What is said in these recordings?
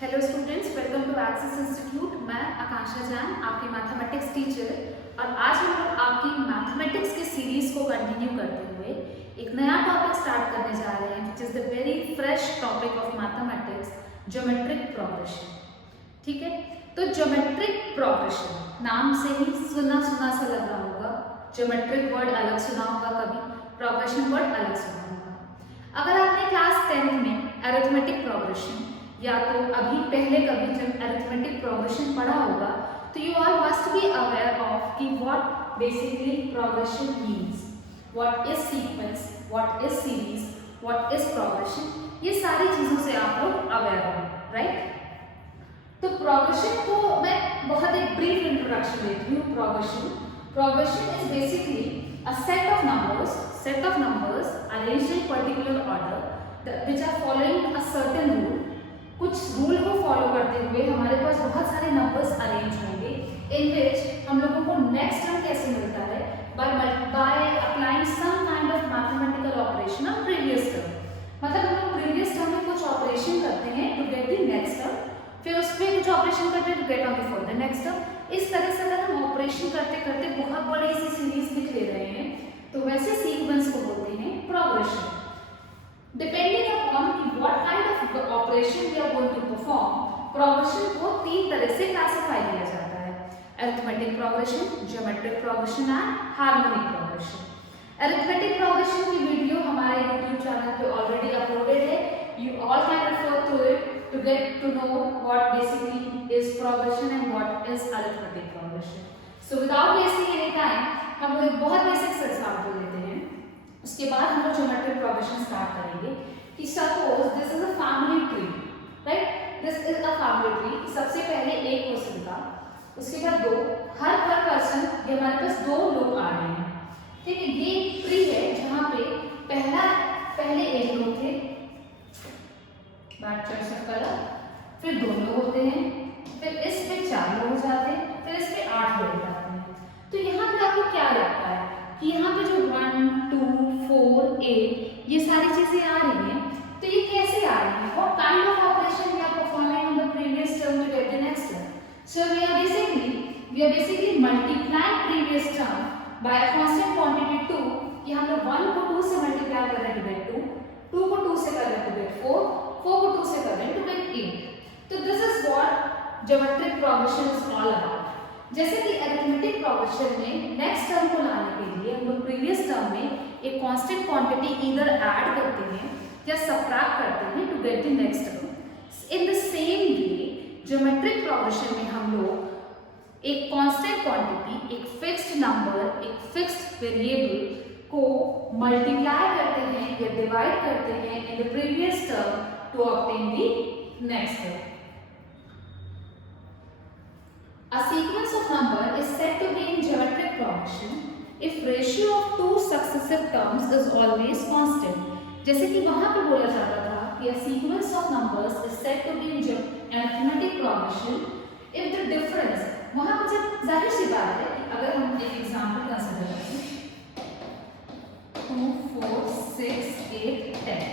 Hello students, welcome to Axis Institute. मैं आकांक्षा जैन, आपकी mathematics teacher, और आज हम लोग आपकी मैथमेटिक्स की सीरीज को कंटिन्यू करते हुए एक नया टॉपिक स्टार्ट करने जा रहे हैं, which is the very fresh topic of mathematics, geometric progression. ठीक है, तो ज्योमेट्रिक प्रोग्रेशन नाम से ही सुना सुना सा लग रहा होगा। ज्योमेट्रिक वर्ड अलग सुना होगा, कभी प्रोग्रेशन वर्ड अलग सुना होगा। अगर आपने क्लास 10 में अरिथमेटिक प्रोग्रेशन या तो अभी पहले कभी जब अरिथमेटिक प्रोग्रेशन पढ़ा होगा, तो you all must be aware of कि what basically progression means, what is sequence, what is series, what is progression. ये सारी चीजों से आप लोग अवेयर हो, राइट? तो प्रोग्रेशन को मैं बहुत एक ब्रीफ इंट्रोडक्शन देती हूँ। Progression is basically a set of numbers arranged in particular order which are following a certain rule। कुछ रूल को फॉलो करते हुए हमारे पास बहुत सारे नंबर्स अरेंज होंगे, इन विच हम लोगों को नेक्स्ट टर्म कैसे मिलता है, by applying some kind of mathematical operation on previous term. मतलब हम लोग प्रीवियस टर्म में कुछ ऑपरेशन करते हैं to get the next term, फिर उस पर कुछ ऑपरेशन करते हैं to get on the for the next term. इस तरह से अगर हम ऑपरेशन करते करते बहुत बड़ी सी सीरीज लिख ले रहे हैं, तो वैसे सीक्वेंस को बोलते हैं progression. Depending upon what kind of operation we are going to perform, progression को तीन तरह से क्लासिफाई किया जाता है: arithmetic progression, geometric progression and harmonic progression. Arithmetic progression की वीडियो हमारे YouTube चैनल पे ऑलरेडी अपलोडेड है। You all can refer to it to get to know what basically is progression and what is arithmetic progression. So without wasting any time, हम लोग एक बहुत basic सा example लेते हैं, उसके बाद हम लोग ज्योमेट्रिक प्रोग्रेशन स्टार्ट करेंगे। कि suppose this is a family tree, right? This is a family tree. सबसे पहले एक पर्सन था, उसके बाद दो, हर पर्सन, ये हमारे पास दो लोग आ रहे हैं। ठीक है, ये ट्री है जहाँ पे पहले एक लोग थे, बात कर सकता, फिर दो लोग होते हैं, फिर इस पे 4 लोग हो जाते हैं, फिर इस पे 8 लोग हो जाते हैं। तो यहाँ पे आपको क्या लगता है कि यहाँ पे जो 1, 2, 4, 8 ये सारी चीजें आ रही हैं, तो ये कैसे आ रही हैं? What kind of operation we are performing on the previous term to get the next term? So we are basically multiplying previous term by a constant quantity 2। कि हम लोग 1 को 2 से मल्टीप्लाई कर रहे हैं to get 2, 2 को 2 से कर रहे हैं to get 4, 4 को 2 से कर रहे हैं to get 8। तो this is what geometric progression is all about। जैसे कि अरिथमेटिक प्रोग्रेशन में नेक्स्ट टर्म को लाने के लिए हम लोग प्रीवियस टर्म में एक कांस्टेंट क्वांटिटी इधर ऐड करते हैं या सबट्रैक्ट करते हैं to get the next term. In the same way geometric progression में हम लोग एक कांस्टेंट क्वांटिटी, एक फिक्स्ड नंबर, एक फिक्स्ड वेरिएबल को मल्टीप्लाई करते हैं या डिवाइड करते हैं in the previous term to obtain the next term. A sequence of number is said to be in geometric progression if ratio of two successive terms is always constant। जैसे कि वहाँ पे बोला जाता था कि a sequence of numbers is said to be in arithmetic progression if the difference, वहाँ पे जब जाहिर सी बात है कि अगर हम एक एग्जाम्पल कंसिडर करें 2, 4, 6, 8, 10,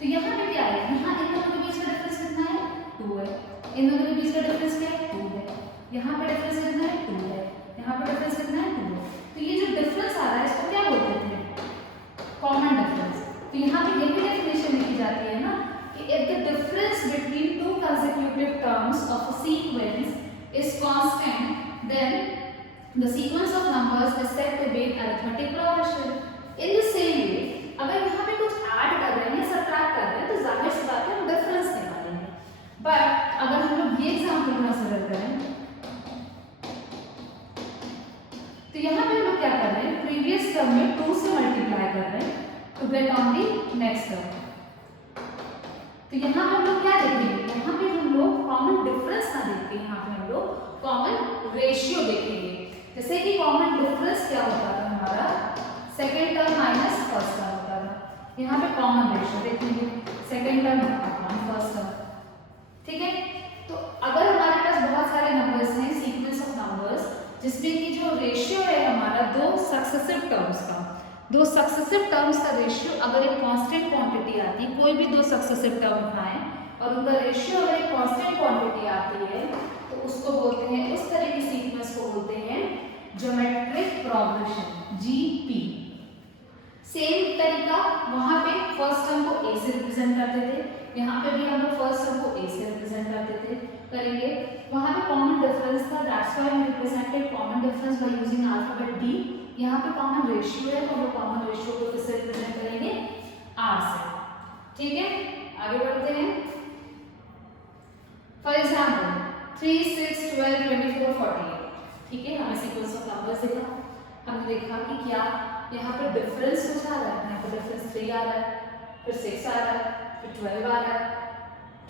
तो यहाँ पे क्या है? यहाँ इन दोनों के बीच का डिफरेंस कितना है? 2 है। इन दोनों के बीच का डिफरेंस क्या है? 2 है। यहाँ पे डिफरेंस कितना है? 2 है। यहाँ पे डिफरेंस कितना है? 2 है। तो ये जो डिफरेंस आ रहा है इसको क्या बोलते हैं? Common difference. तो यहाँ पे ये भी डेफिनेशन लिखी जाती है ना कि if the difference between two consecutive terms of a sequence is constant, then the sequence of numbers is said to be in arithmetic progression। In the same way, अगर यहाँ पे कुछ ऐड कर रहे हैं, सबट्रैक्ट कर रहे हैं, तो जाहिर सी बात है हम डिफरेंस निकालेंगे। बट अगर हम लोग ये एग्जाम्पल कंसिडर करें, तो यहाँ पे हम लोग क्या कर रहे हैं? प्रीवियस टर्म में 2 से मल्टीप्लाई कर रहे हैं to get on the next term. तो यहाँ पे हम लोग क्या देखेंगे? यहाँ पे हम लोग कॉमन डिफरेंस ना देख के यहाँ पे हम लोग कॉमन रेशियो देखेंगे। जैसे कि कॉमन डिफरेंस क्या होता था हमारा? Second term minus first term होता था। यहाँ पे कॉमन रेशियो देखेंगे, second term upon first term. ठीक है, तो अगर हमारे पास बहुत सारे नंबर्स हैं, सीक्वेंस ऑफ नंबर्स, जिसमें कि जो रेशियो है हमारा दो सक्सेसिव टर्म्स का रेशियो अगर एक कांस्टेंट क्वांटिटी आती है, कोई भी दो सक्सेसिव टर्म उठाएं और उनका रेशियो अगर एक कांस्टेंट क्वांटिटी आती है तो उसको बोलते हैं, उस तरह की सीक्वेंस को बोलते हैं ज्योमेट्रिक प्रोग्रेशन, जीपी। सेम तरीका वहां पे फर्स्ट टर्म को ए से रिप्रेजेंट करते थे, यहाँ पे भी हम लोग फर्स्ट टर्म को ए से रिप्रेजेंट करते थे, करेंगे। वहां पे कॉमन डिफरेंस था, that's why we represented common difference by using alphabet d. यहाँ पे कॉमन रेशियो है तो हम लोग कॉमन रेशियो को किससे रिप्रेजेंट करेंगे, आर से। ठीक है, आगे बढ़ते हैं। For example 3, 6, 12, 24, 48। ठीक है, हमें सीक्वेंस ऑफ नंबर्स देखा, हमने देखा कि क्या यहाँ पे डिफरेंस कुछ आ रहा है, यहाँ पे डिफरेंस 3 आ रहा है, फिर 6 आ रहा है, फिर 12 आ रहा है,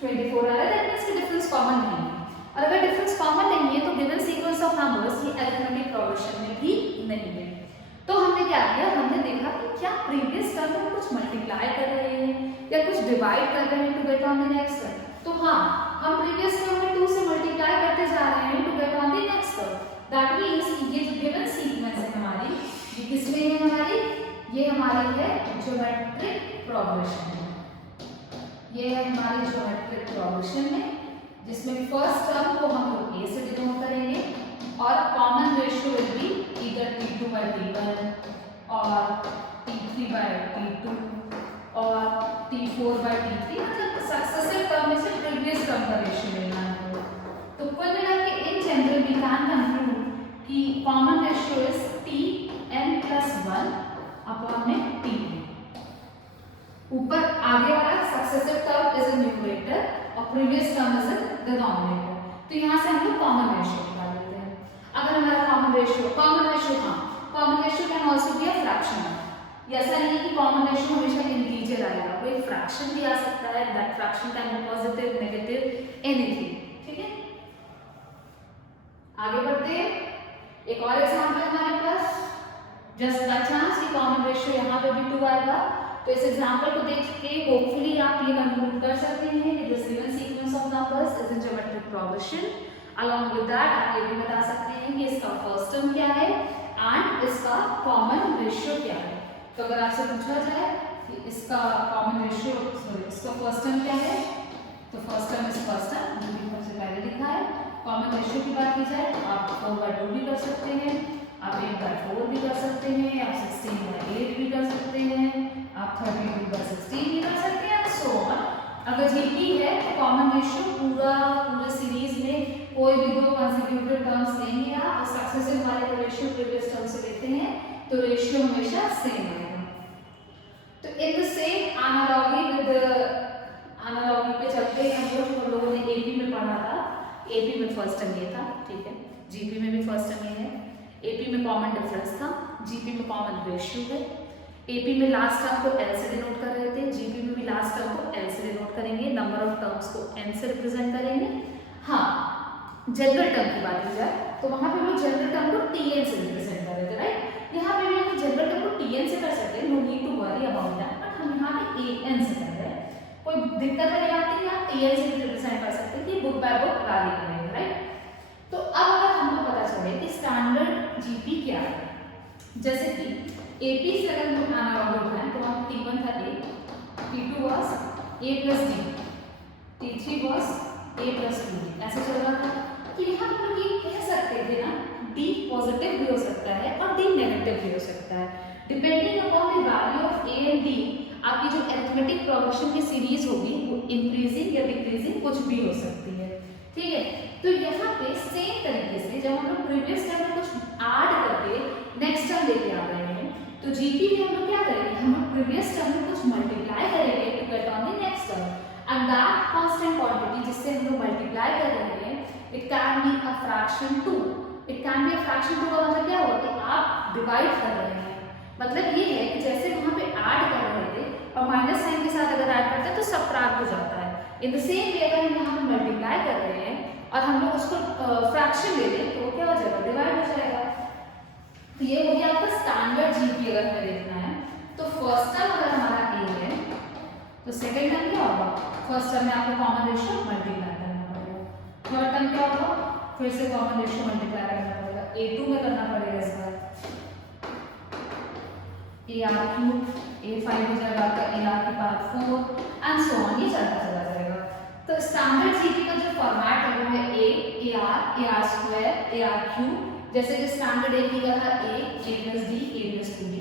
24 आ रहा है, दैट मींस कि डिफरेंस कॉमन नहीं है। और अगर डिफरेंस कॉमन नहीं है तो गिवन सीक्वेंस ऑफ नंबर्स ये अरिथमेटिक प्रोग्रेशन में भी नहीं है। तो हमने क्या किया, हमने देखा कि क्या प्रीवियस टर्म में कुछ मल्टीप्लाई कर रहे हैं या कुछ डिवाइड कर रहे हैं to get on the next term. तो हाँ, हम प्रीवियस टर्म में 2 से मल्टीप्लाई करते जा रहे हैं to get on the next term. That means ये जो गिवन सीक्वेंस है हमारी, ये किसमें है हमारी, ये हमारी है ज्योमेट्रिक प्रोग्रेशन में। ये है हमारी ज्योमेट्रिक प्रोग्रेशन में, जिसमें फर्स्ट टर्म को हम लोग ए से डिनोट करेंगे और common ratio will be either T2 by T1 और T3 by T2 और T4 by T3, मतलब सक्सेसिव टर्म में से प्रीवियस टर्म का रेशियो लेना है। तो कुल मिला के in general we can conclude कि common ratio is Tn+1 upon में T। ऊपर आगे वाला successive term is a numerator और previous term is a denominator. तो यहाँ से हम लोग कॉमन रेशियो निकाल लेते हैं। अगर हमारा कॉमन रेशियो हाँ, common ratio can also be a fraction. ऐसा नहीं है कि कॉमन रेशियो हमेशा इंटीजर आएगा, कोई फ्रैक्शन भी आ सकता है, that fraction can be positive, negative, anything. ठीक है, आगे बढ़ते हैं। एक और एग्जांपल हमारे पास, जस्ट बाय चांस कि कॉमन रेशियो यहाँ पे भी 2 आएगा, तो इस एग्जांपल को देख के होपफुली आप ये कंक्लूड कर सकते हैं कि this given sequence of numbers is in geometric progression. Along with that आप ये भी बता सकते हैं कि इसका फर्स्ट टर्म क्या है एंड इसका कॉमन रेशियो क्या है। तो अगर आपसे पूछा जाए कि इसका कॉमन रेशियो, सॉरी इसका फर्स्ट टर्म क्या है, तो first term is first term, जो भी सबसे पहले लिखा है। कॉमन रेशियो की बात की जाए तो आप 4/2 भी कर सकते हैं, आप 8/4 भी कर सकते हैं, आप 16/8 भी कर सकते हैं, आप 32/16 भी कर सकते हैं, सो ऑन। अगर जीपी है तो कॉमन रेशियो पूरे सीरीज में कोई भी 2 कंसेक्यूटिव टर्म्स लेंगे आप, और सक्सेसिव वाले का रेशियो प्रीवियस टर्म से लेते हैं तो रेशियो हमेशा सेम रहेगा। तो इन द सेम एनालॉजी पे चलते हैं हम लोगों ने एपी में पढ़ा था। एपी में फर्स्ट टर्म ये था, ठीक है, जीपी में भी फर्स्ट टर्म ये है। एपी में कॉमन डिफरेंस था, जीपी में कॉमन रेशियो है। एपी में लास्ट टर्म को एल से डिनोट कर रहे थे, जीपी में भी लास्ट टर्म को एल से डिनोट करेंगे, नंबर ऑफ टर्म्स को एन से रिप्रेजेंट करेंगे। हाँ, जनरल टर्म की बात की जाए तो वहां पे हम जनरल टर्म को टीएन से रिप्रेजेंट कर रहे थे, राइट। यहाँ पे भी हम जनरल टर्म को टीएन से कर सकते हैं, no need to worry about that, but हम यहाँ पे एएन से कर रहे हैं। कोई दिक्कत नहीं आती है, आप टीएन से भी रिप्रेजेंट कर सकते हैं कि बुक बाय बुक वैली करेंगे, राइट। तो अब अगर हमको पता चले कि स्टैंडर्ड जीपी क्या है, जैसे कि एपी से अगर हम एनालॉग उठाएं तो हम T1 था A, T2 was A plus D, T3 was A plus 2D, ऐसे चल रहा था। तो यहाँ हम लोग ये कह सकते थे ना, D पॉजिटिव भी हो सकता है और D नेगेटिव भी हो सकता है, depending upon the value of A and D। आपकी जो अरिथमेटिक प्रोग्रेशन की सीरीज होगी वो इंक्रीजिंग या डिक्रीजिंग कुछ भी हो सकती है, ठीक है। तो यहाँ पे सेम तरीके से जब हम लोग प्रीवियस टर्म में कुछ ऐड करके नेक्स्ट टर्म लेके आ रहे हैं, तो जीपी में हम लोग क्या करेंगे, हम लोग प्रीवियस टर्म में कुछ मल्टीप्लाई करेंगे to get on the next term, and that constant quantity जिससे हम लोग मल्टीप्लाई कर रहे हैं, it can be a fraction 2। It can be a fraction 2 का मतलब क्या होता है, आप डिवाइड कर रहे हैं। मतलब ये है कि जैसे वहां पे ऐड कर रहे थे और माइनस साइन के साथ अगर ऐड करते हैं तो सबट्रैक्ट हो जाता है। इन द सेम वे अगर हम यहाँ पे मल्टीप्लाई कर रहे हैं और हम लोग उसको फ्रैक्शन ले लें तो वो क्या हो जाएगा, डिवाइड हो जाएगा। तो ये हो गया आपका स्टैंडर्ड जीपी। अगर हमें देखना है तो फर्स्ट टर्म अगर हमारा ए है तो सेकंड टर्म क्या होगा, फर्स्ट टर्म में आपको कॉमन रेशियो मल्टीप्लाई करना पड़ेगा, थर्ड टर्म क्या होगा, फिर से कॉमन रेशियो मल्टीप्लाई करना पड़ेगा, A2 में करना पड़ेगा इस बार, AR3 A5 हो जाएगा आपका AR की पावर 4 एंड सो ऑन, ये चलता चला जाएगा। तो स्टैंडर्ड जीपी का जो फॉर्मेट है वो है ए R square A R cube, जैसे कि स्टैंडर्ड एपी का था A plus D A plus 2d।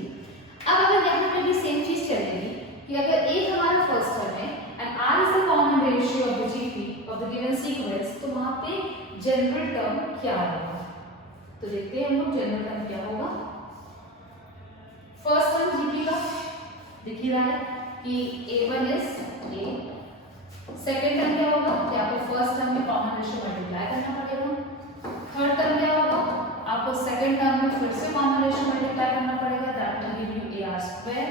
अब अगर यहाँ पे भी सेम चीज चलेगी कि अगर ए हमारा फर्स्ट टर्म है and r is the common ratio of the GP of the given sequence, तो वहां पे जनरल टर्म क्या होगा? तो देखते हैं हम लोग जनरल टर्म क्या होगा। फर्स्ट टर्म जीपी का दिख ही रहा है कि a1 is a। Second term क्या होगा कि आपको फर्स्ट टर्म में कॉमन रेशियो मल्टीप्लाई करना पड़ेगा। थर्ड टर्म क्या होगा, आपको सेकंड टर्म में फिर से कॉमन रेशियो मल्टीप्लाई करना पड़ेगा, that will give you ar square.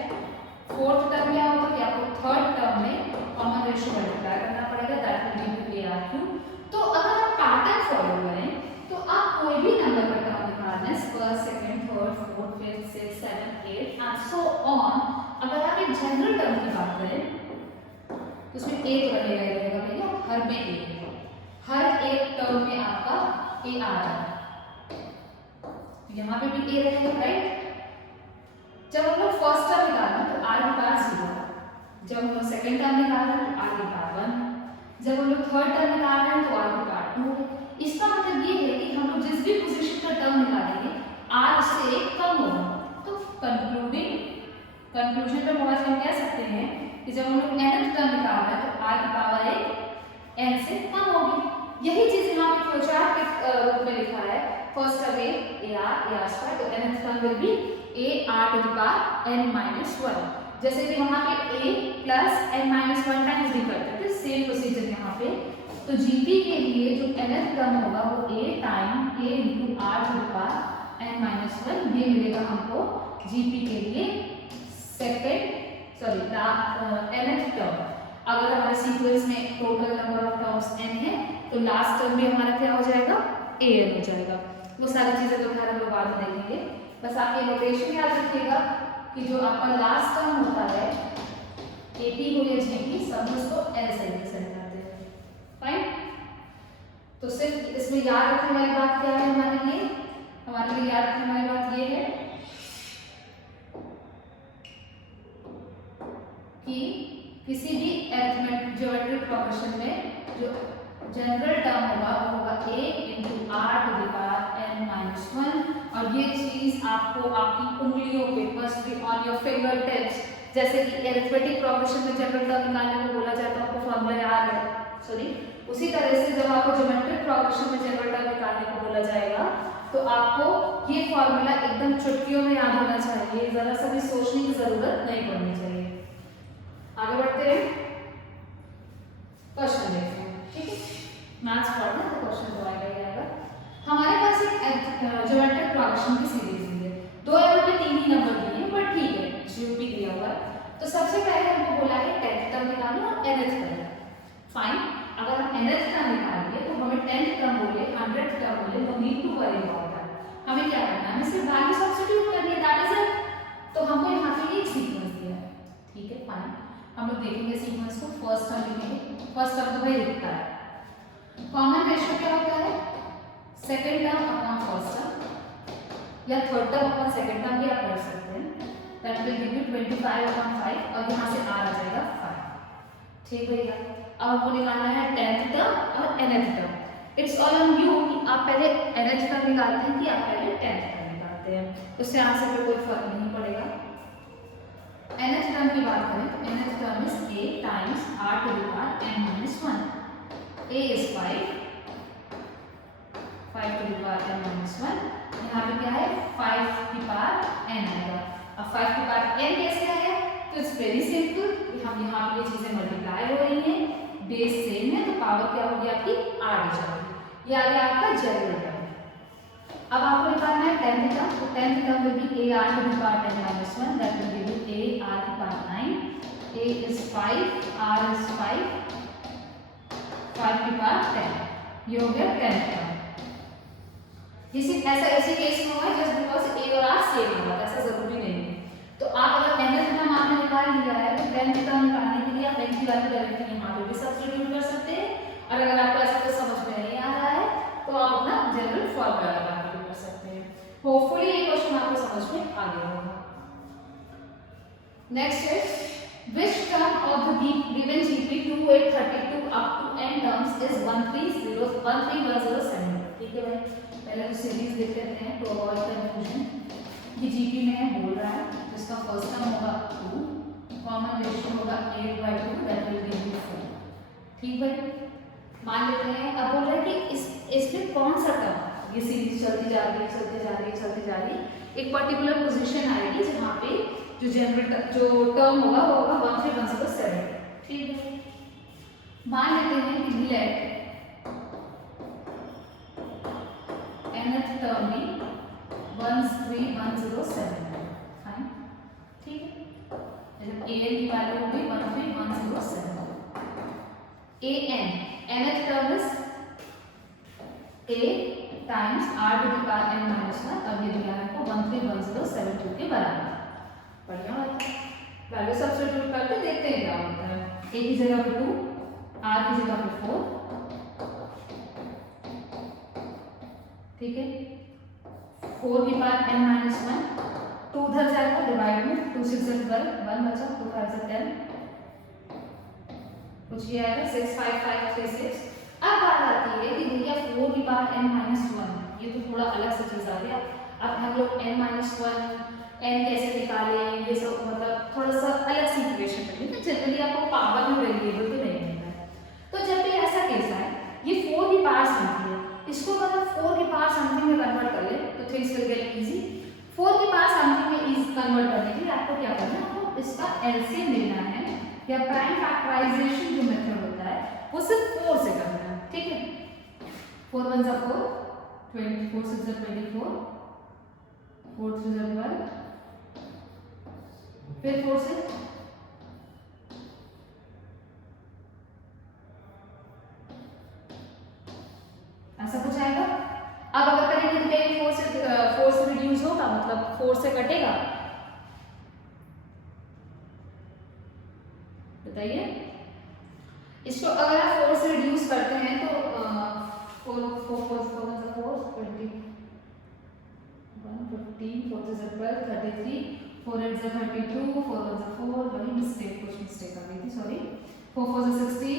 Fourth term क्या होगा कि आपको थर्ड टर्म में कॉमन रेशियो मल्टीप्लाई करना पड़ेगा, that will give you ar cube. तो अगर आप पैटर्न फॉलो करें तो आप कोई भी नंबर का टर्म निकालना है, first second third fourth fifth sixth seventh eight and so on. अगर आप एक जनरल टर्म की बात करें तो उसमें ए तो रहेगा भैया, हर में ए, हर एक टर्म में आपका ए आ रहा है, यहाँ पे भी ए रहेगा, राइट। जब हम लोग फर्स्ट टर्म निकाल रहे हैं तो आर की पावर 0, जब हम लोग सेकंड टर्म निकाल रहे हैं तो आर की पावर 1, जब हम लोग थर्ड टर्म निकाल रहे हैं तो आर की पावर 2 है। इसका मतलब ये है कि हम लोग जिस भी पोजीशन का टर्म निकालेंगे आर से कम होगा। तो कंक्लूजन पे पहुंच हम कह सकते हैं कि जब हम लोग nth टर्म निकाल रहे हैं तो r की पावर n से कम होगी। यही चीज यहाँ पे फ्लोचार्ट के रूप में लिखा है, फर्स्ट टर्म ar स्क्वायर, तो nth term will be ar to the power n minus 1, जैसे कि वहां पे a plus n minus 1 times भी करते थे, सेम प्रोसीजर यहाँ पे। तो जीपी के लिए जो nth टर्म होगा वो a time a into r to the power n minus 1, ये मिलेगा हमको जीपी के लिए सेकेंड nth टर्म। अगर हमारे सीक्वेंस में total number of terms n है तो लास्ट टर्म भी हमारा क्या हो जाएगा, an हो जाएगा। वो सारी चीजें तो हम लोग बाद में देखेंगे, बस आप ये नोटेशन याद रखिएगा कि जो आपका लास्ट टर्म होता है एपी हो या जीपी, सब उसको n से रिप्रेजेंट करते हैं, फाइन। तो सिर्फ इसमें याद रखने वाली बात क्या है हमारे लिए याद रखने वाली बात ये है कि किसी भी ज्योमेट्रिक प्रोग्रेशन में जो जनरल टर्म होगा वो होगा a into r to the power n minus 1, और ये चीज आपको आपकी उंगलियों पे must be on your finger tips. जैसे कि अरिथमेटिक प्रोग्रेशन में जनरल टर्म निकालने को बोला जाता है, आपको फॉर्मूला याद है, सॉरी, उसी तरह से जब आपको ज्योमेट्रिक प्रोग्रेशन में जनरल टर्म निकालने को बोला जाएगा तो आपको ये फॉर्मूला एकदम चुटकियों में याद होना चाहिए, जरा सा भी सोचने की जरूरत नहीं पड़नी चाहिए। आगे बढ़ते हैं, क्वेश्चन देखते हैं, ठीक है। मैथ्स पढ़ना तो क्वेश्चन तो आएगा ही आएगा। हमारे पास एक ज्योमेट्रिक प्रोग्रेशन की सीरीज है, 2 एवं में 3 ही नंबर दिए हैं, बट ठीक है जीओपी दिया हुआ है। तो सबसे पहले हमको बोला है 10th टर्म निकालना और nth टर्म, फाइन। अगर हम nth टर्म निकालेंगे तो हमें 10th टर्म बोले 100th टर्म बोले, no need to worry about that. हमें क्या करना है, हमें सिर्फ वैल्यू सब्स्टिट्यूट करनी है, दैट इज इट। तो हमको यहाँ पे एक सीक्वेंस दिया है, ठीक है, फाइन। हम लोग देखेंगे सीक्वेंस को, फर्स्ट टर्म लिखेंगे, फर्स्ट टर्म तो भाई दिखता है, कॉमन रेशियो क्या होता है, second term upon first term या third term upon second term भी आप कर सकते हैं, that will give you 25 upon 5, और यहाँ से r आ जाएगा 5, ठीक भैया। अब हमको निकालना है 10th टर्म और nth term. It's all on you कि आप पहले nth टर्म निकालते हैं कि आप पहले 10th टर्म निकालते हैं, उससे आंसर पे कोई फर्क नहीं पड़ेगा। nth टर्म की बात करें तो nth term is a times r to the power n minus 1, a is 5 to the power n minus 1, यहाँ पे क्या है 5 की पावर n आएगा। अब 5 की पावर n कैसे आया, तो इट्स वेरी सिंपल, हम यहाँ पे ये चीजें मल्टीप्लाई हो रही हैं, बेस सेम है, तो पावर क्या होगी आपकी r आ जाएगी, ये आ गया आपका जनरल टर्म। अब आपको निकालना है 10th टर्म, तो 10th term will be a r to the power n minus 1, that will give you a r की power 9, a is 5, r is 5 की पावर 10, ये हो गया 10th टर्म। ऐसी केस में हुआ जस्ट बिकॉज़ a और r सेम होगा, ऐसा जरूरी नहीं है। तो आप अगर nth टर्म आपने निकाल लिया है तो 10th टर्म निकालने के लिए आप n की वैल्यू डायरेक्टली यहाँ पे भी सब्स्टिट्यूट कर सकते हैं, और अगर आपको ऐसा कुछ समझ में नहीं आ रहा है तो आप अपना जनरल फॉर्मूला लगा के कर सकते हैं। होपफुली ये क्वेश्चन आपको समझ में आ गया होगा। Next is which term of the given GP 2 8 32 up to n 131070। ठीक है भाई, पहले तो सीरीज देख लेते हैं टू अवॉइड कंफ्यूजन। ये जीपी में बोल रहा है, जिसका फर्स्ट टर्म होगा 2, कॉमन रेशियो होगा 8/2, दैट विल गिव यू 4। ठीक है, मान लेते हैं। अब बोल रहा है कि इसमें कौन सा टर्म, ये सीरीज चलती जा रही है, एक पर्टिकुलर पोजीशन आएगी जहाँ पे जो टर्म होगा वो होगा 13107। ठीक है, मान लेते हैं कि लेट nth टर्म भी 13107 है। फाइन, ठीक है, जब an की वैल्यू होगी 13107, an nth term is a times r to the power n minus 1। अब ये दिया है आपको 131072 के बराबर। बढ़िया बात है, वैल्यू सब्स्टिट्यूट करके देखते हैं क्या होता है। a की जगह पे 2, r की जगह पे 4। ठीक है, 4 की पावर n माइनस 1, 2 उधर जाएगा डिवाइड में, 2 6 12, 1 बचा, 2 5 10, कुछ ये आएगा 65536। अब बात आती है कि भैया 4 की पावर n माइनस 1, ये तो थोड़ा अलग सी चीज आ गया। अब हम लोग n माइनस 1 n कैसे निकालें, ये सब मतलब थोड़ा सा अलग सी इक्वेशन बनी है। जनरली आपको पावर में वेरिएबल तो नहीं मिलता है, तो जब भी ऐसा केस है, ये 4 की पावर समथिंग है, इसको अगर 4 की पावर समथिंग में कन्वर्ट कर ले तो थिंग्स विल गेट इजी। 4 की पावर समथिंग में इज कन्वर्ट करने के लिए आपको क्या करना है, आपको इसका एलसीएम लेना है, या प्राइम फैक्टराइजेशन जो मेथड होता है वो सिर्फ 4 से करना है। ठीक है, 4 1 4, 24 6 24, 4 3 12, फिर 4 से ऐसा कुछ आएगा। अब अगर करेंगे तो कहीं 4 से रिड्यूस होगा, मतलब 4 से कटेगा। बताइए, इसको अगर आप 4 से रिड्यूस करते हैं तो 4 4 4 4 4 20 15 4 12 33 4 8 32 4 1 4, वही मिस्टेक, कुछ मिस्टेक आ गई थी, सॉरी। 4 4 16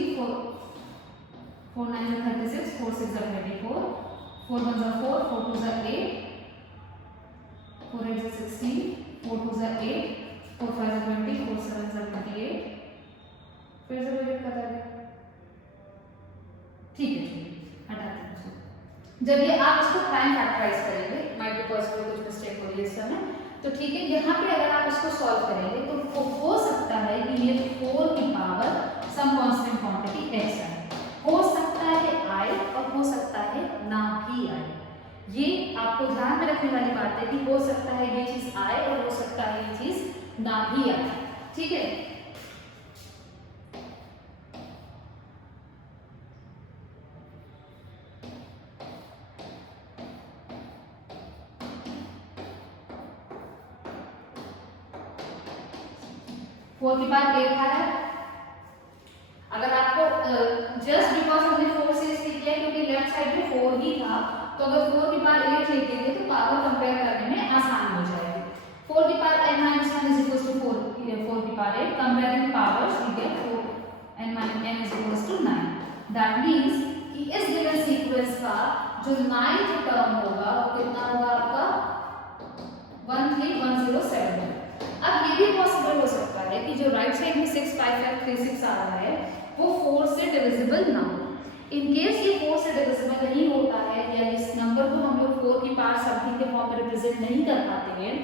4 9 36 4 6 24 4 1 4 4 2 8 4 8 16 4 2 8 4 5 20 4 7 28, फिर से डिवाइड करता है। ठीक है, हटाते हैं इसको। जब ये आप इसको प्राइम फैक्टराइज करेंगे, माइट बी पॉसिबल कुछ मिस्टेक हो रही है इस समय, तो ठीक है, यहाँ पे अगर आप इसको सॉल्व करेंगे तो हो सकता है कि ये 4 की power some constant quantity x है, हो सकता है i और हो सकता है ना भी i। ये आपको ध्यान में रखने वाली बात है कि हो सकता है ये चीज i और हो सकता है ये चीज ना भी i। ठीक है, 4 की पावर 8 आ रहा है। अगर आपको जस्ट बिकॉज हमने 4 से इसलिए किया क्योंकि लेफ्ट साइड में 4 ही था, तो अगर 4 की पावर 8 लेते थे तो पावर कंपेयर करने में आसान हो जाएगी। 4 की पावर n - 1 = 4, 4 की power 8, comparing powers we get 4 n - n = 9। That means कि इस गिवन सीक्वेंस का जो 9th टर्म होगा वो कितना होगा आपका 13107। अब ये भी पॉसिबल हो सकता है कि जो राइट साइड में 65536 आ रहा है वो 4 से डिविजिबल ना हो। इन केस ये 4 से डिविजिबल नहीं होता है या इस नंबर को हम लोग 4 की पावर समथिंग के फॉर्म में रिप्रेजेंट नहीं कर पाते हैं,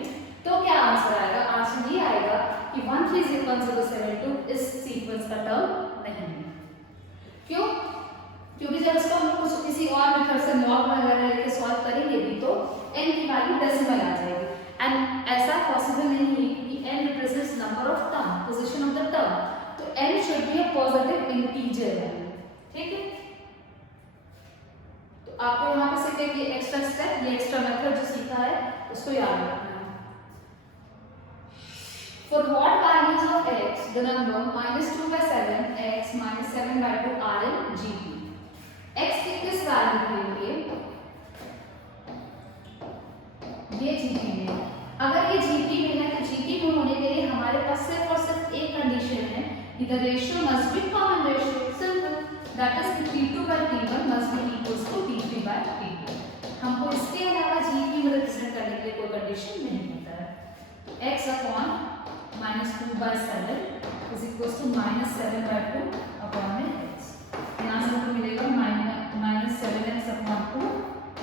तो क्या आंसर आएगा? आंसर ये आएगा कि 131072 इस सीक्वेंस का टर्म नहीं है। क्यों? क्योंकि जब इसको हम लोग कुछ किसी और मेथड से लॉग वगैरह लेके सॉल्व करेंगे भी तो n की वैल्यू डेसिमल आ जाएगी, एंड ऐसा पॉसिबल नहीं है कि n represents number of term, position of the term, तो n should be a positive integer value. ठीक है, तो आपको यहाँ पे सिर्फ एक एक्स्ट्रा स्टेप, ये एक्स्ट्रा मेथड जो सीखा है उसको याद रखना है। For what values of x the number -2/7 x -7/2 are in GP? x की किस वैल्यू के लिए ये GP में, अगर ये GP में है तो GP में होने के लिए हमारे पास सिर्फ और सिर्फ एक कंडीशन है कि the ratio must be common ratio, simple, that is T2/T1 condition नहीं होता है। तो x upon -2/7 is equal to -7/2 upon में x। यहाँ से हमको मिलेगा -7x upon 2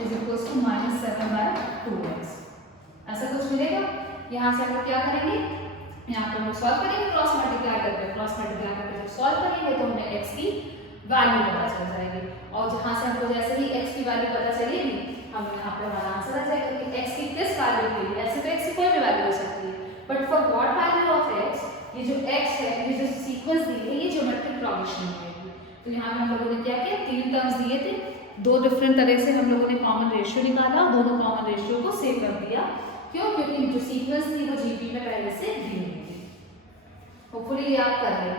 is equal to -7/2x। ऐसा कुछ मिलेगा। यहाँ से हम लोग क्या करेंगे, यहाँ पर हम लोग सॉल्व करेंगे क्रॉस मल्टीप्लाई करके। क्रॉस मल्टीप्लाई करके जब सॉल्व करेंगे तो हमें x की वैल्यू पता चल जाएगी, और जहाँ से हमको जैसे ही x की वैल्यू पता चलेगी हम यहाँ पे हमारा आंसर आ जाएगा कि x की किस वैल्यू के लिए। ऐसे तो x की कोई भी वैल्यू हो सकती है, but for what value of x, ये जो x है, ये जो सीक्वेंस दी है, ये ज्योमेट्रिक प्रोग्रेशन है। तो यहाँ पे हम लोगों ने क्या किया, 3 टर्म्स दिए थे, 2 डिफरेंट तरह से हम लोगों ने कॉमन रेशियो निकाला, दोनों कॉमन रेशियो को सेव कर दिया। क्यों? क्योंकि जो सीक्वेंस थी वो जीपी में पहले से दी हुई थी। होपफुली ये आप कर रहे हो।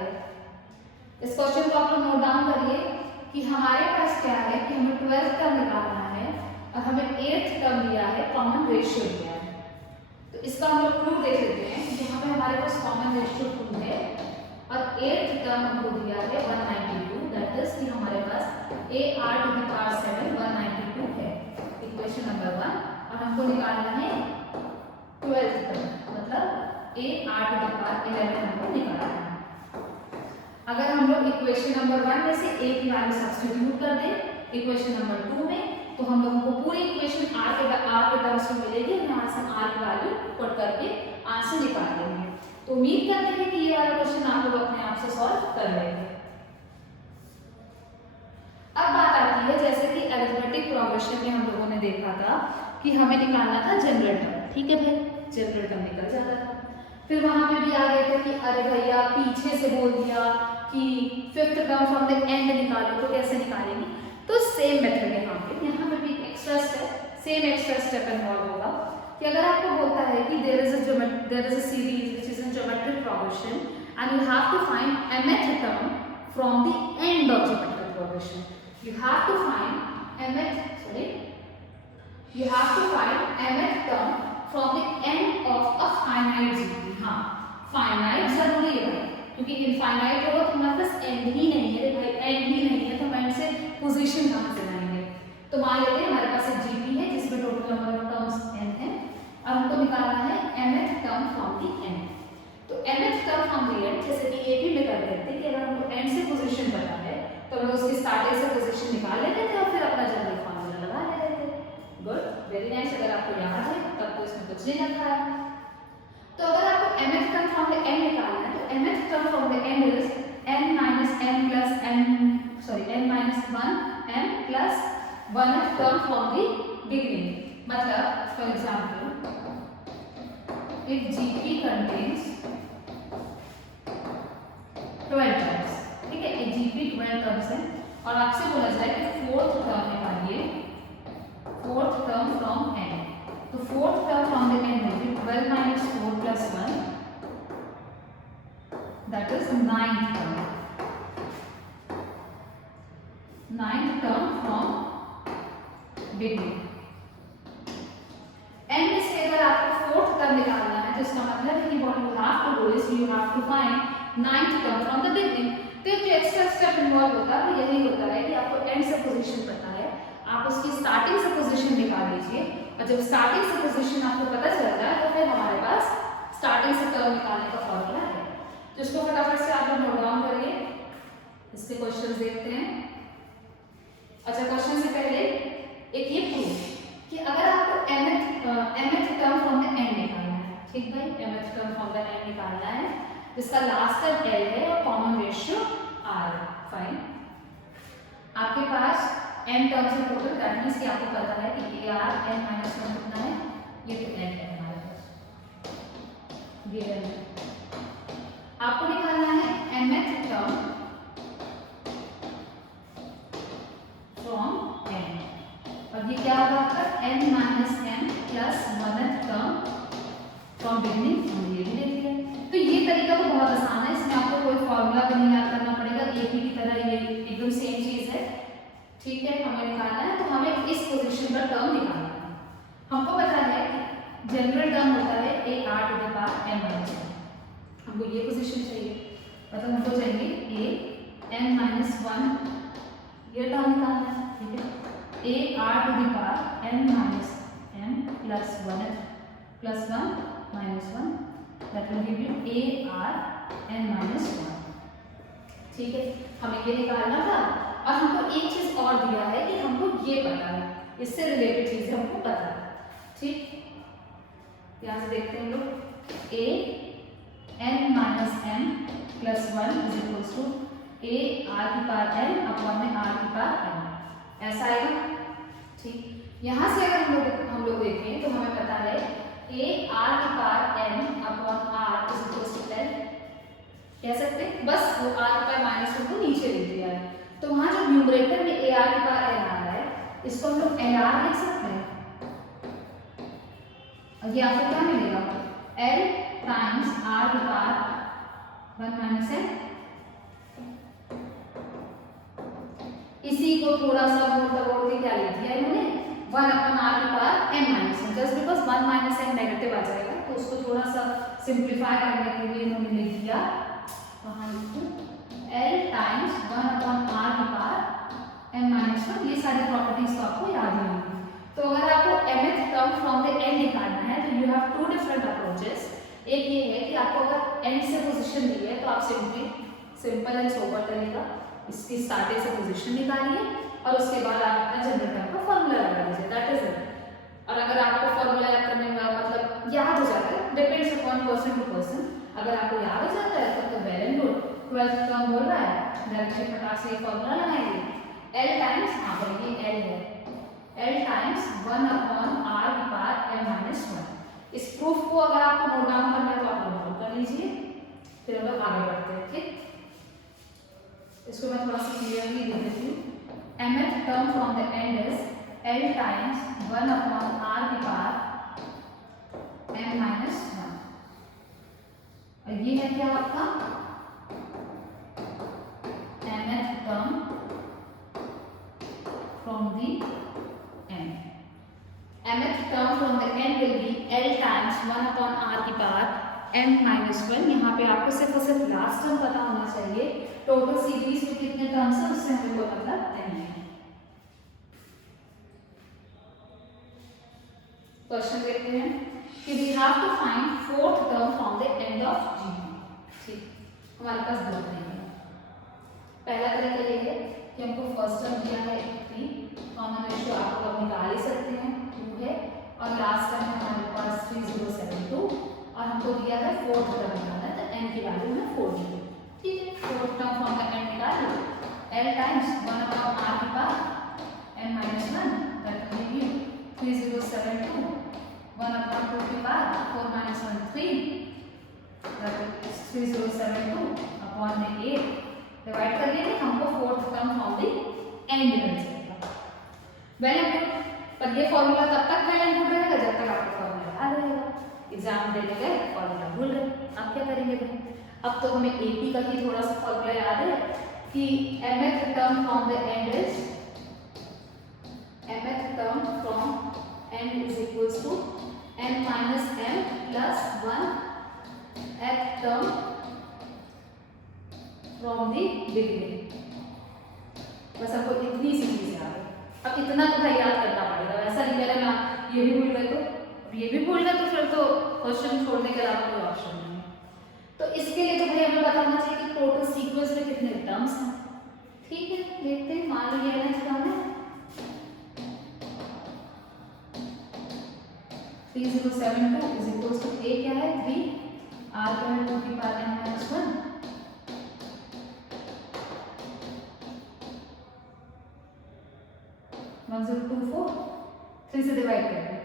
इस क्वेश्चन को आप लोग नोट डाउन करिए कि हमारे पास क्या है कि हमें 12th टर्म निकालना है और हमें 8th टर्म दिया है, कॉमन रेशियो दिया है। तो इसका हम लोग प्रूफ देख लेते हैं। यहाँ पे हमारे पास कॉमन रेशियो 2 है और 8th टर्म हमको दिया है 192, दैट इज कि हमारे पास ar⁴ 192 है, इक्वेशन नंबर 1। और हमको निकालना है 12th टर्म, मतलब ar⁴ हमको निकालना है। अगर हम लोग इक्वेशन नंबर 1 में से a की वैल्यू सब्स्टिट्यूट कर दें इक्वेशन नंबर 2 में, तो हम लोगों को पूरी इक्वेशन r के टर्म्स में मिलेगी। हम यहाँ से r की वैल्यू पुट करके आंसर निकाल लेंगे। तो उम्मीद करते हैं कि ये वाला क्वेश्चन आप लोग अपने आप से सॉल्व कर लेंगे। अब बात आती है, जैसे कि अरिथमेटिक प्रोग्रेशन में हम लोगों ने देखा था कि हमें निकालना था जनरल टर्म। ठीक है भाई, जनरल टर्म निकल जाता था। फिर वहां पे भी आ गए थे कि अरे भैया पीछे से बोल दिया कि 5th term from the and निकालो, तो कैसे निकालेंगे। तो सेम मेथड है यहाँ पे भी extra step, same extra step involve होगा कि अगर आपको बोलता है कि there is a series which is in geometric progression and you have to find mth term from the end of geometric progression. You have to find mth term from the end of a finite GP। हाँ, finite जरूरी है क्योंकि infinite होगा तो हमारे पास and he नहीं है। भाई एंड ही नहीं है तो हम एंड से पोजीशन कहाँ से लाएंगे। तो मान लेते हैं हमारे पास एक जीपी है जिसमें total number of terms n है और हमको निकालना है mth term from the and. तो mth term from the and, जैसे कि ये भी मैं कर देते कि अगर हमको एंड से पोजीशन पता है तो हम उसकी स्टार्टिंग से पोजीशन निकाल लेते थे और फिर अपना जनरल फॉर्मूला लगा लेते थे। Good, very nice. अगर आपको याद है तब तो इसमें कुछ नहीं रखा है। तो अगर आपको mth term from the end निकालना है तो mth term from the end is n - m plus n, sorry n - 1 m plus 1th term from the beginning. मतलब for example if GP contains 12 terms, ठीक है, एक जीपी 12 टर्म्स है और आपसे बोला जाए कि 4th टर्म निकालिए, 4th टर्म फ्रॉम एन। तो 4th term from the N होगी 12 - 4 + 1, that is 9th term. 9th term from beginning. N में से अगर आपको 4th टर्म निकालना है तो इसका मतलब है कि what you have to do is you have to find 9th term from the beginning. तो जो एक्स्ट्रा स्टेप इन्वॉल्व होता है वो यही होता है कि आपको एंड से पोजीशन पता है, आप उसकी स्टार्टिंग से पोजीशन निकाल लीजिए और जब स्टार्टिंग से पोजीशन आपको पता चल जाए तो फिर हमारे पास स्टार्टिंग से टर्म निकालने का फॉर्मूला है। तो इसको फटाफट से आप लोग नोट डाउन करिए। इसके क्वेश्चंस देखते हैं। अच्छा, क्वेश्चन से पहले एक ये प्रूफ कि अगर आपको mth term from the end निकालना है, ठीक भाई, mth term from the end निकालना है जिसका लास्ट टर्म l है और कॉमन रेशियो r। फाइन, आपके पास n टर्म्स है टोटल, दैट मींस कि आपको पता है कि ar n - 1 कितना है, ये तो n है हमारे पास, ये n। आपको निकालना है mth टर्म फ्रॉम n और ये क्या होगा आपका n - m plus 1th term from beginning. ये भी देख लिया। तो ये तरीका तो बहुत आसान है, इसमें आपको कोई फॉर्मूला भी नहीं याद करना पड़ेगा, एक ही की तरह ये एकदम सेम चीज है। ठीक है, हमें निकालना है तो हमें इस पोजीशन का टर्म निकालना है। हमको पता है कि जनरल टर्म होता है ar⁴n-1। हमको ये पोजीशन चाहिए, मतलब हमको चाहिए an-1 ये टर्म निकालना है। ठीक है, ar⁴n - m plus 1 plus 1 minus 1 that will give you a r n minus 1। ठीक है, हमें ये निकालना था और हमको एक चीज और दिया है कि हमको ये पता है, इससे रिलेटेड चीजें हमको पता है। ठीक, यहाँ से देखते हैं हम लोग A N minus N plus 1 is equals to A are की पावर एन अपॉन में आर की पावर एन, ऐसा आएगा। ठीक, यहाँ से अगर हम लोग देखें तो हमें पता है ए आर की power N upon r is equals to n, कह सकते हैं बस वो आर की पावर माइनस 1 को नीचे लिख दिया है, तो वहाँ जो न्यूमरेटर में ए आर की पावर एन आ रहा है इसको हम लोग एल आर लिख सकते हैं, और ये आपको क्या मिलेगा एल टाइम्स आर की पावर 1 माइनस एन। इसी को थोड़ा सा मोड़ के क्या लिख दिया इन्होंने 1 अपॉन आर की power N minus N, just because 1 minus N negative आ जाएगा तो उसको थोड़ा सा सिंप्लीफाई करने के लिए इन्होंने लिख दिया वहाँ एल टाइम्स 1 अपॉन आर की पावर एन माइनस 1। ये सारी प्रॉपर्टीज तो आपको याद ही होंगी। तो अगर आपको mth term from the end निकालना है तो you have to different approaches. एक ये है कि आपको अगर एंड से पोजीशन दी है तो आप सिंपल एंड सोबर तरीका इसकी स्टार्टिंग से पोजीशन निकालिए और उसके बाद आप अपना जनरल टर्म का फॉर्मूला लगा लीजिए, दैट इज इट। और अगर आपको फॉर्मूला याद करने में मतलब याद हो जाता है, depends upon person to person, अगर आपको याद हो जाता है तो well and good. 12th term बोल रहा है डायरेक्टली फटाक से फॉर्मूला लगाएंगे एल टाइम्स, हाँ पर ये एल है, एल टाइम्स 1 अपॉन आर की पावर एन माइनस 1। इस प्रूफ को अगर आपको नोट डाउन करना है तो आप नोट डाउन कर लीजिए, फिर हम लोग आगे बढ़ते हैं। ठीक, इसको मैं थोड़ा सा क्लियरली लिख देती हूँ। mth term from the end is l times 1 upon are की पावर एन माइनस 1, और ये है क्या आपका mth term from the end. mth term from the end will be L times 1 upon r की पावर n minus 1। यहाँ पे आपको सिर्फ और सिर्फ लास्ट टर्म पता होना चाहिए, टोटल सीरीज में कितने टर्म्स हैं उससे हमें कोई मतलब नहीं है। क्वेश्चन देखते हैं कि we have to find fourth term from the end of G। ठीक, हमारे पास दो तरीके हैं। पहला तरीका ये है कि हमको फर्स्ट टर्म दिया है 3, कॉमन रेशियो आपको अब निकाल ही सकते हैं 2 है, और लास्ट टर्म हमारे पास 3072, और हमको दिया है फोर्थ टर्म निकालना है तो n की वैल्यू में 4 दी है। ठीक है, fourth term from the n निकाल लो, l टाइम्स 1 अपॉन r की power n minus 1 that will give you 3072 1 upon 2 की power 4 minus 1 3 that is 3072 upon में 8 डिवाइड कर लिए हमको fourth term from the end मिल जाएगा। वेल एंड गुड, पर ये फॉर्मूला तब तक वेल एंड गुड रहेगा जब तक आपको फॉर्मूला याद रहेगा। एग्जाम देने गए फॉर्मूला भूल गए, अब क्या करेंगे भाई? अब तो हमें एपी का ही थोड़ा सा फॉर्मूला याद है कि mth term from the end is mth term from end is equals to n minus m plus 1th term from the beginning. बस आपको इतनी सी चीज याद है। अब इतना तो भाई याद करना पड़ेगा, ऐसा नहीं करें ना ये भी भूल गए तो ये भी भूल गए तो फिर तो क्वेश्चन छोड़ने के अलावा कोई ऑप्शन नहीं है। तो इसके लिए तो भाई हमें बताना चाहिए कि टोटल सीक्वेंस में कितने टर्म्स हैं। ठीक है, देखते हैं। मान लीजिए ना इसका है 3072 इज इक्वल्स टू a क्या है 3, r का है 2 की पावर n माइनस 1, 1024 3 से डिवाइड करें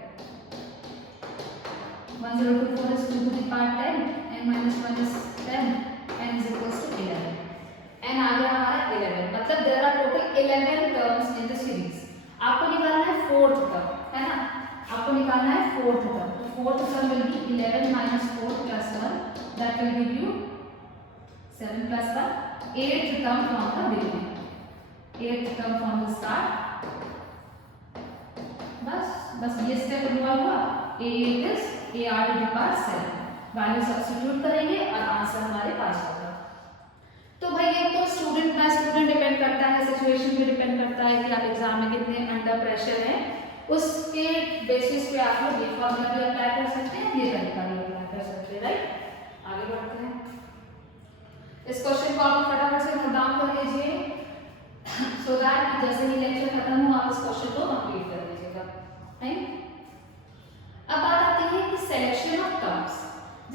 1024 is 2 to the power 10 n minus 1 is 10 n is equals to 11 n आ गया हमारा 11, मतलब there are total 11 terms in the series. आपको निकालना है फोर्थ टर्म, है ना, आपको निकालना है फोर्थ टर्म। तो fourth term will B 11 minus 4 plus 1 that will give you 7 plus 1 8th term from the beginning, 8th term from the start। बस ये स्टेप इन्वॉल्व हुआ। a8 is ar to the power 7, value substitute करेंगे और answer हमारे पास होगा। तो भाई ये तो स्टूडेंट बाय स्टूडेंट डिपेंड करता है, सिचुएशन पे डिपेंड करता है कि आप एग्जाम में कितने अंडर प्रेशर हैं। उसके बेसिस पे आप लोग ये फॉर्मूला भी अप्लाई कर सकते हैं, ये तरीका भी अप्लाई कर सकते हैं, राइट। आगे बढ़ते हैं। इस क्वेश्चन को आप फटाफट से नोट डाउन कर लीजिए सो दैट जैसे ही लेक्चर खत्म हो आप इस क्वेश्चन को कंप्लीट कर लीजिएगा, राइट। अब बात आती है कि सिलेक्शन ऑफ टर्म्स।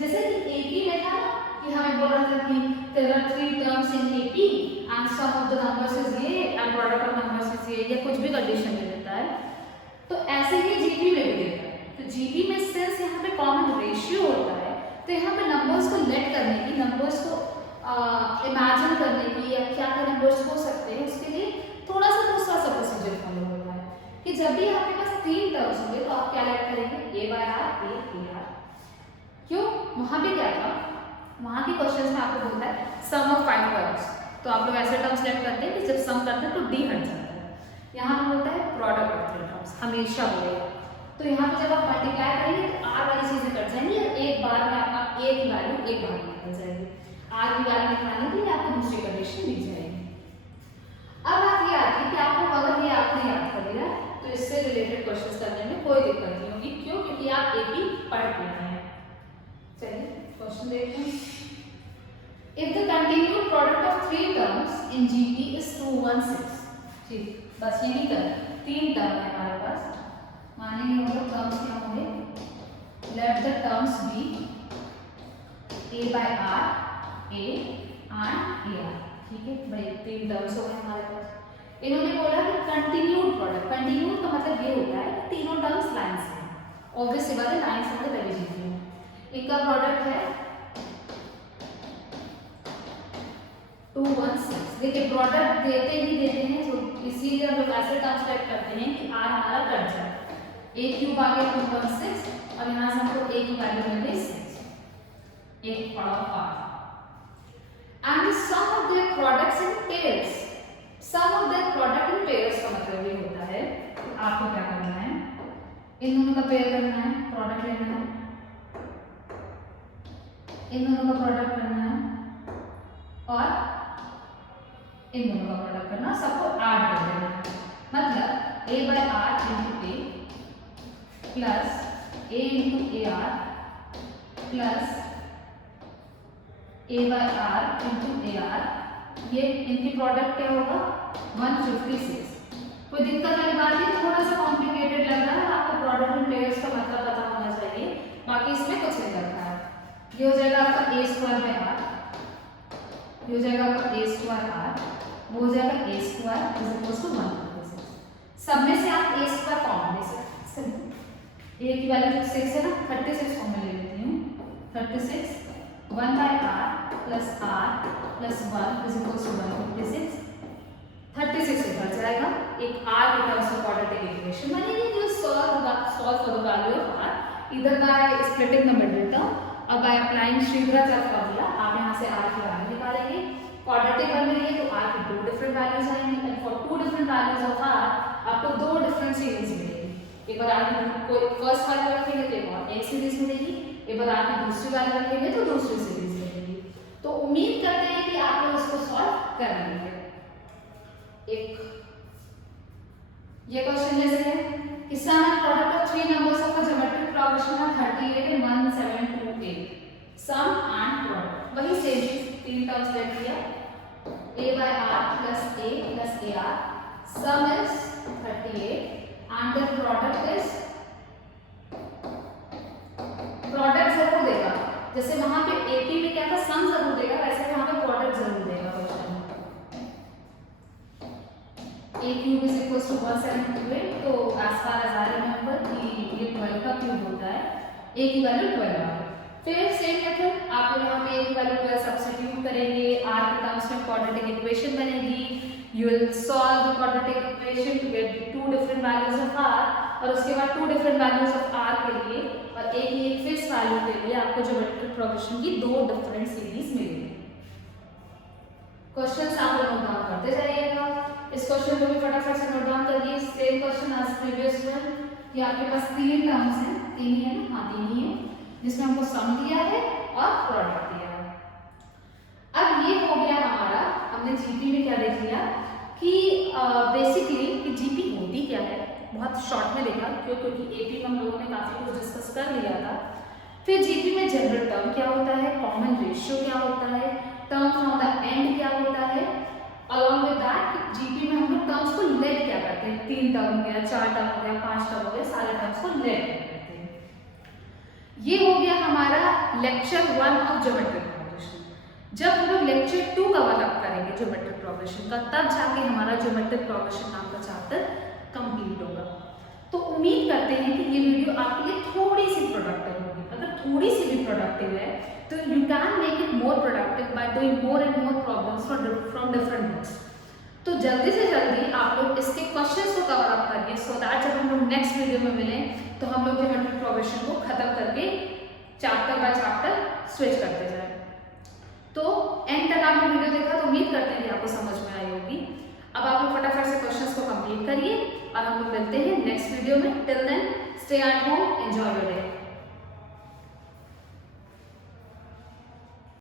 जैसे कि एपी में था कि हमें बोल रहा था कि there are 3 terms in AP and sum of the numbers is ये and product of numbers is ये, या कुछ भी कंडीशन दे देता है। तो ऐसे ही जीपी में भी देता है। तो जीपी में सिंस यहाँ पे कॉमन रेशियो होता है तो यहाँ पे नंबर्स को लेट करने की, नंबर्स को इमेजिन करने की या क्या क्या नंबर्स हो सकते हैं उसके लिए थोड़ा सा दूसरा सा प्रोसीजर फॉलो होता है कि जब भी आपके पास 3 टर्म्स होंगे तो आप क्या लेट करेंगे, ए बाय आर, ए आर। क्यों, वहां पे क्या था, वहां के क्वेश्चंस में आपको बोलता है सम ऑफ 5 टर्म्स, तो आप लोग ऐसे टर्म्स लेट करते हैं कि जब सम करते हैं तो डी हट जाता है। यहाँ पे बोलता है प्रोडक्ट ऑफ 3 टर्म्स, हमेशा बोलेगा। तो यहाँ पे जब आप मल्टीप्लाई करेंगे तो आर वाली चीजें कट जाएंगी और एक बार में आपका ए की वैल्यू एक बार में निकल जाएगी। आर की वैल्यू निकालने के लिए आपको दूसरी कंडीशन दी जाएगी। अब बात ये आती है कि आप लोग अगर ये आपने याद कर लिया तो इससे रिलेटेड क्वेश्चंस करने में कोई दिक्कत नहीं होगी। क्यों, क्योंकि आप एपी पढ़ के आए हैं। चलिए क्वेश्चन देखते हैं। If the continued product of 3 terms in GP is 216, ठीक, बस यही कर 3 टर्म है हमारे पास। मानेंगे हम लोग टर्म्स क्या होंगे, let the terms be a by r, a and ar, ठीक है भाई। 3 टर्म्स हो गए हमारे पास। इन्होंने बोला कि कंटिन्यूड प्रोडक्ट, कंटिन्यूड का मतलब ये होता है कि तीनों टर्म्स लाइन से हैं। ऑब्वियस सी बात है, लाइन से मतलब पहले जीती हूँ। इनका प्रोडक्ट है 216। देखिए प्रोडक्ट देते ही देते हैं तो इसीलिए हम लोग ऐसे टर्म्स सेट करते हैं कि r हमारा कट जाए। a क्यूब आ गया 216 और यहाँ से हमको a की वैल्यू मिल गई 6, एक power of r। And the sum of their products in pairs, sum of their product in pairs का मतलब ये होता है कि आपको क्या करना है, इन दोनों का पेयर करना है, प्रोडक्ट लेना है, इन दोनों का प्रोडक्ट करना है और इन दोनों का प्रोडक्ट करना, सबको ऐड कर देना है। मतलब a by r into a plus a into ar plus a by r into ar, ये इनकी प्रोडक्ट क्या होगा 156। कोई दिक्कत वाली बात नहीं, थोड़ा सा कॉम्प्लिकेटेड लग रहा है, आपको प्रोडक्ट एंड पेयर्स का मतलब पता होना चाहिए, बाकी इसमें कुछ नहीं रखा है। ये हो जाएगा आपका a स्क्वायर बाय r, ये हो जाएगा आपका a स्क्वायर r, वो हो जाएगा a square is equal to 156। सब में से आप a स्क्वायर कॉमन ले सकते हैं। a की वैल्यू 6 है ना, 36 कॉमन ले लेती हूँ। 36 1 by r plus r plus 1 is equal to 156। 36 से कट जाएगा, एक r के टर्म्स में क्वाड्रेटिक इक्वेशन बनेगी जो solve for the value of r either by splitting the middle term or by applying Shridharacharya formula. आप यहाँ से r की वैल्यू निकालेंगे, क्वाड्रेटिक बन रही है तो r की 2 डिफरेंट वैल्यूज आएंगी and for 2 different values of r आपको 2 डिफरेंट सीरीज मिलेगी। एक बार r की कोई फर्स्ट वैल्यू रखेंगे तो एक और एक सीरीज मिलेगी, एक बार r की दूसरी वैल्यू रखेंगे तो दूसरी सीरीज मिलेगी। तो उम्मीद करते हैं कि आप लोग इसको सॉल्व कर लेंगे। एक ये क्वेश्चन जैसे है कि sum and product of 3 numbers of a geometric progression है 38 and 1728। सम एंड प्रोडक्ट वही सेम चीज, 3 टर्म्स लेट किया a by r plus a plus ar, sum is 38 and the product is, product जरूर देगा, जैसे वहां पे एपी में क्या था सम जरूर देगा, वैसे यहाँ पे प्रोडक्ट जरूर देगा क्वेश्चन में। a cube is equal to 178, तो as far as I remember कि ये 12 का क्यूब होता है, a की वैल्यू 12 आ गई। फिर सेम मेथड आप लोग यहाँ पे a की वैल्यू 12 सब्स्टिट्यूट करेंगे, r के टर्म्स में क्वाड्रेटिक इक्वेशन बनेगी, you will solve the quadratic equation to get 2 different values of r और उसके बाद 2 different values of r के लिए और a की एक फिक्स वैल्यू के लिए आपको ज्योमेट्रिक प्रोग्रेशन की 2 डिफरेंट सीरीज मिलेगी। क्वेश्चंस आप लोग नोट डाउन करते जाइएगा। इस क्वेश्चन को भी फटाफट से नोट डाउन करिए। Same question as previous one कि आपके पास 3 टर्म्स हैं, 3 ही है ना, हाँ 3 ही है, जिसमें हमको सम दिया है और प्रोडक्ट दिया है। अब ये हो गया हमारा, हमने जीपी में क्या देख लिया कि बेसिकली कि जीपी होती क्या है, बहुत शॉर्ट में देखा क्योंकि एपी में हम लोगों ने काफ़ी कुछ डिस्कस कर लिया था। फिर जीपी में जनरल टर्म क्या होता है, कॉमन रेशियो क्या होता है, टर्म फ्रॉम द एंड क्या होता है, अलॉन्ग विद दैट जीपी में हम लोग टर्म्स को लेट क्या करते हैं, 3 टर्म हो गया, 4 टर्म हो गया, 5 टर्म हो गया, सारे टर्म्स को लेट करते हैं। ये हो गया हमारा लेक्चर 1 ऑफ ज्योमेट्रिक प्रोग्रेशन। जब हम लोग लेक्चर 2 कवर अप करेंगे ज्योमेट्रिक प्रोग्रेशन का, तब जाके हमारा ज्योमेट्रिक प्रोग्रेशन नाम का चैप्टर कंप्लीट होगा। तो उम्मीद करते हैं कि ये वीडियो आपके लिए थोड़ी सी प्रोडक्टिव होगी। अगर थोड़ी सी भी प्रोडक्टिव है तो you can make it more productive by doing more and more problems from different books. तो जल्दी से जल्दी आप लोग इसके क्वेश्चंस को कवर अप करिए, सो दैट जब हम लोग नेक्स्ट वीडियो में मिलें तो हम लोग ज्योमेट्रिक प्रोग्रेशन को खत्म करके चैप्टर बाय चैप्टर स्विच करते जाए। तो एंड तक आपने वीडियो देखा तो उम्मीद करते हैं कि आपको समझ में आई होगी। अब आप लोग फटाफट से क्वेश्चंस को कंप्लीट करिए और हम लोग मिलते हैं नेक्स्ट वीडियो में। Till then stay at home, enjoy your day.